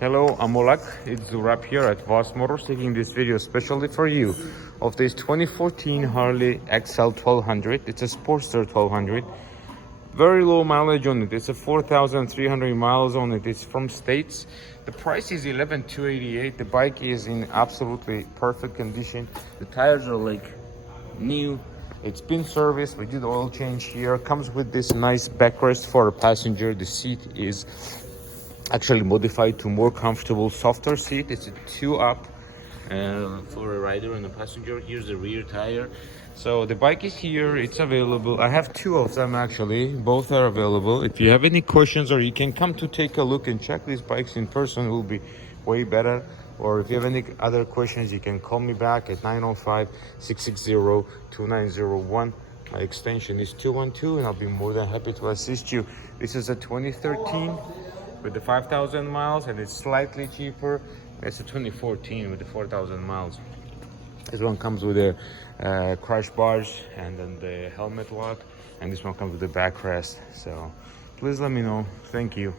Hello, Amolak. It's Zurab here at Vos Motors, taking this video especially for you of this 2014 Harley XL 1200. It's a Sportster 1200. Very low mileage on it. It's a 4,300 miles on it. It's from States. The price is 11,288. The bike is in absolutely perfect condition. The tires are like new. It's been serviced. We did oil change here. Comes with this nice backrest for a passenger. The seat is actually modified to more comfortable, softer seat. It's a 2-up for a rider and a passenger. Here's the rear tire. So the bike is here. It's available. I have two of them actually. Both are available. If you have any questions, or you can come to take a look and check these bikes in person, it will be way better. Or if you have any other questions, you can call me back at 905-660-2901. My extension is 212, and I'll be more than happy to assist you. This is a 2013 with the 5,000 miles, and it's slightly cheaper. It's a 2014 with the 4,000 miles. This one comes with a crash bars and then the helmet lock, and this one comes with the backrest. So please let me know. Thank you.